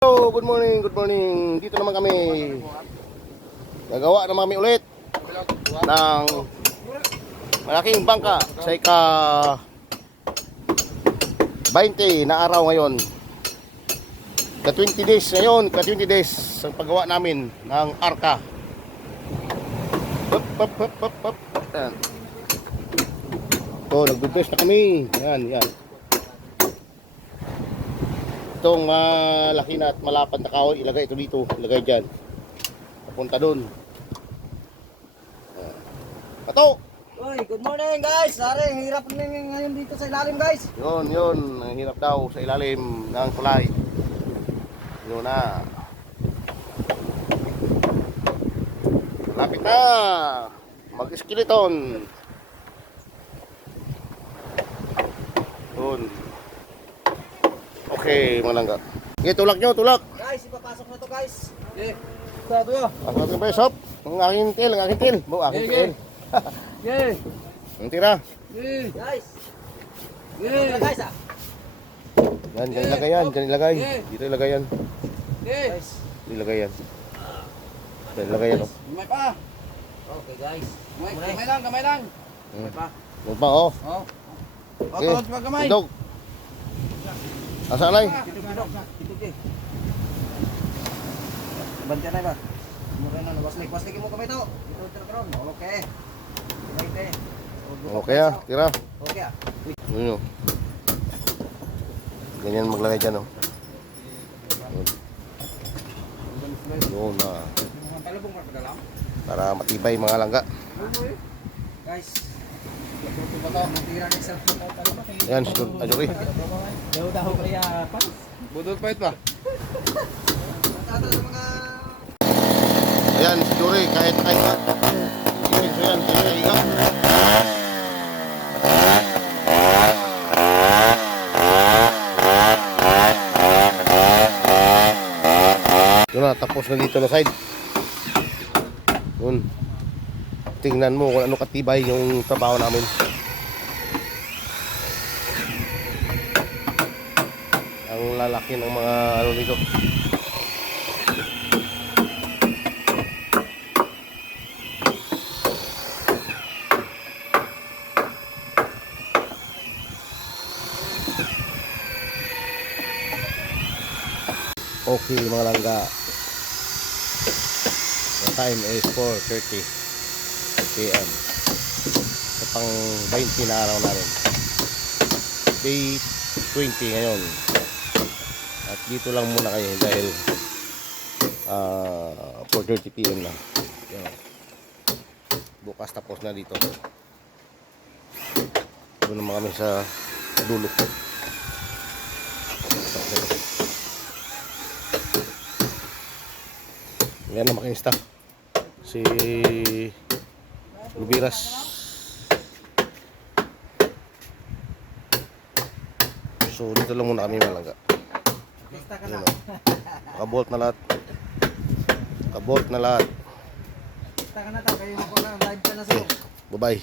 Hello, good morning, good morning. Dito naman kami. Gagawa naman kami ulit ng malaking bangka sa ika 20 na araw ngayon. Ka 20 days ngayon, ka 20 days ang paggawa namin ng arka. Up. Yan. So, nag-best na kami. Yan. Itong malaki na at malapad na kahoy, ilagay ito dito, ilagay dyan. Papunta dun. Pato! Uy, good morning guys! Sorry, hirap ngayon dito sa ilalim guys. Yun. Ang hirap daw sa ilalim ng tulay. Yun na. Lapit na. Mag-skeleton. Yun. Okay, malangga. Okay, tulak nyo, tulak. Guys, ipapasok na to guys. Okay. Sa ito yun. Ang aking presop. Ang aking til. Aking til. Okay. Ang tira. Okay. Guys. Okay. Guys ah. Yan, dyan ilagay yan. Dyan ilagay. Dito ilagay yan. Okay. Guys. Dito ilagay yan. Dyan ilagay yan. Oh. Gamay pa. Okay guys. Gamay lang. Gamay pa. Huwag pa, oh. Oh. Okay. Otod pa gamay. Tindog. Asa alay? Tindog. Bantian na ba? Mukha na waslik mo kamay to. Ito karon. Okay. Okay ah, tira. Okay ah. Yun yun. Ganyan maglagay dyan, oh. Yun na. Para matibay mga langga. Guys. Ayan, ajuri. Budol pa ito ba? Ayan, si Juri, kahit na. So yan, kinahiga. Yun na, tapos na dito na side. Yun. Tingnan mo kung ano katibay yung trabaho namin. Ang lalaki ng mga ano dito. Okay mga langga. The time is 4:30 PM. Sa pang 20 na araw namin. Day 20 ngayon. At dito lang muna kayo dahil 4:30 PM na. Yan. Bukas tapos na dito. Doon naman kami sa dulo. Yan na makinista. Si Lubiras. So dito lang muna kami malangga. Yan, oh. Nakabolt na lahat. Nakabolt na lahat. Taka na ta kayo na live ka na sa. Bye bye.